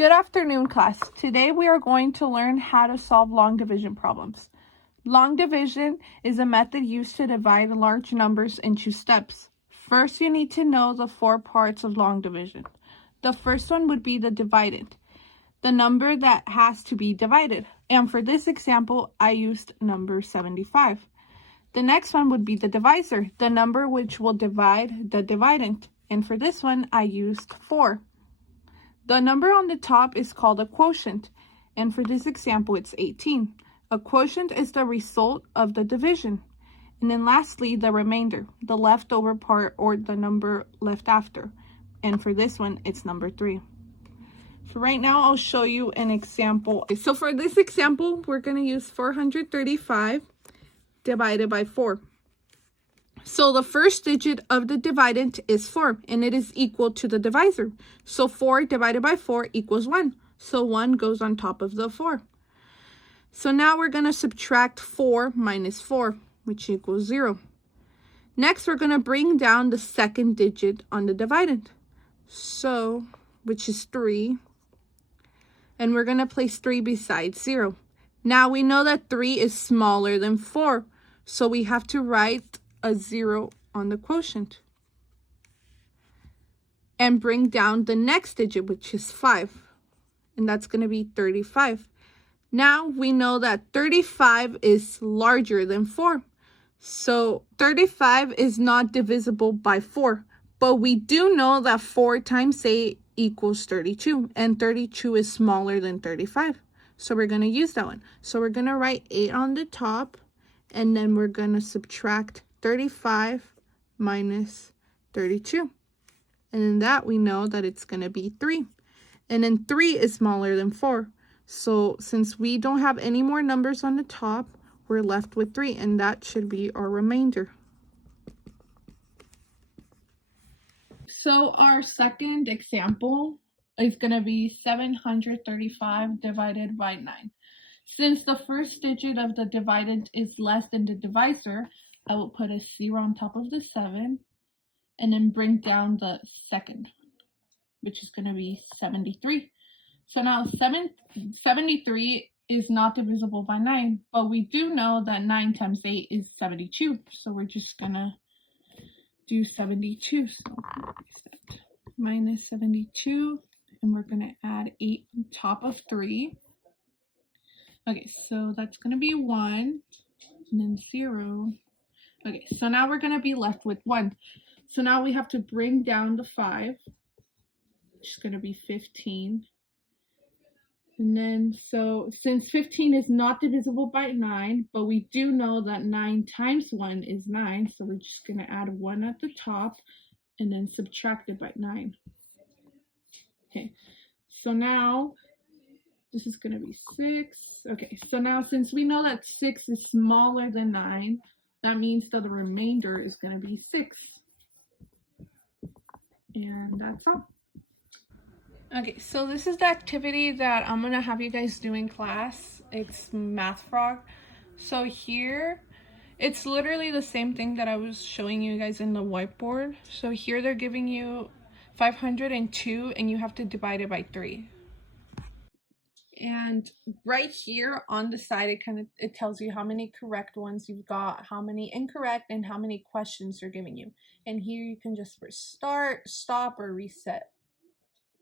Good afternoon, class. Today we are going to learn how to solve long division problems. Long division is a method used to divide large numbers into steps. First, you need to know the 4 parts of long division. The first one would be the dividend, the number that has to be divided. And for this example, I used number 75. The next one would be the divisor, the number which will divide the dividend. And for this one, I used 4. The number on the top is called a quotient, and for this example, it's 18. A quotient is the result of the division. And then lastly, the remainder, the leftover part or the number left after. And for this one, it's number 3. So right now, I'll show you an example. So for this example, we're going to use 435 divided by 4. So the first digit of the dividend is 4, and it is equal to the divisor. So 4 divided by 4 equals 1. So 1 goes on top of the 4. So now we're going to subtract 4 minus 4, which equals 0. Next, we're going to bring down the second digit on the dividend, so which is 3. And we're going to place 3 beside 0. Now we know that 3 is smaller than 4, so we have to write a 0 on the quotient and bring down the next digit, which is 5, and that's going to be 35. Now we know that 35 is larger than 4, so 35 is not divisible by 4, but we do know that 4 times 8 equals 32, and 32 is smaller than 35, so we're going to use that one. So we're going to write 8 on the top, and then we're going to subtract 35 minus 32. And in that, we know that it's going to be 3. And then 3 is smaller than 4. So since we don't have any more numbers on the top, we're left with 3. And that should be our remainder. So our second example is going to be 735 divided by 9. Since the first digit of the dividend is less than the divisor, I will put a 0 on top of the 7 and then bring down the second, which is going to be 73. So now 73 is not divisible by 9, but we do know that 9 times 8 is 72. So we're just going to do 72. So minus 72, and we're going to add 8 on top of 3. Okay, so that's going to be 1, and then 0. Okay, so now we're going to be left with 1. So now we have to bring down the 5, which is going to be 15. And then, so since 15 is not divisible by 9, but we do know that 9 times 1 is 9, so we're just going to add 1 at the top and then subtract it by 9. Okay, so now this is going to be 6. Okay, so now since we know that 6 is smaller than 9, that means that the remainder is going to be 6. And that's all. Okay, so this is the activity that I'm going to have you guys do in class. It's Math Frog. So here, it's literally the same thing that I was showing you guys in the whiteboard. So here they're giving you 502 and you have to divide it by 3. And right here on the side, it tells you how many correct ones you've got, how many incorrect, and how many questions they're giving you. And here you can just press start, stop, or reset.